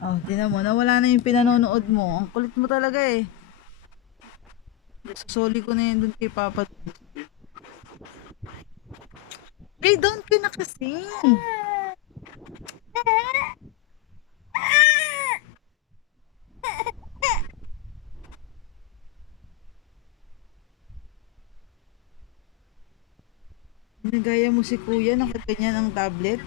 Oh, tinan mo, nawala na yung pinanonood mo. Ang kulit mo talaga eh. Susuli ko na yun dun kay Papa. Hey, down ka na kasi. Nagaya mo si kuya, nakaganyan ang tablet.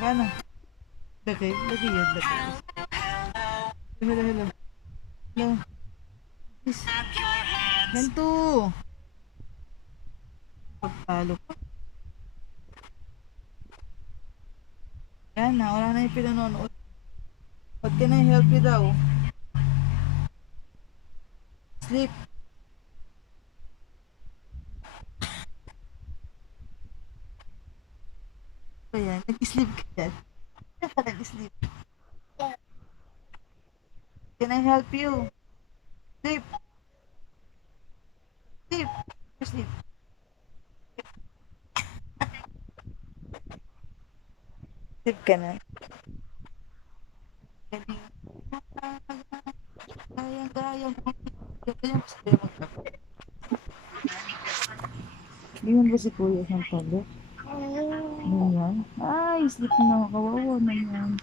Paano? Lagay yun, lagay. Hello. Hello. Please. Ganto. Pagtalo ka. Yan na, wala na yung pinanonood. What can I help you daw? Sleep. Ayan, nag-sleep ka dyan. Nag-sleep. Can I help you? Sleep. Sleep. Sleep. Sleep ka na. Gayang. Di mo ba si kuya siyang tablet? Ayan. Ay, sleep na. Kawawa naman.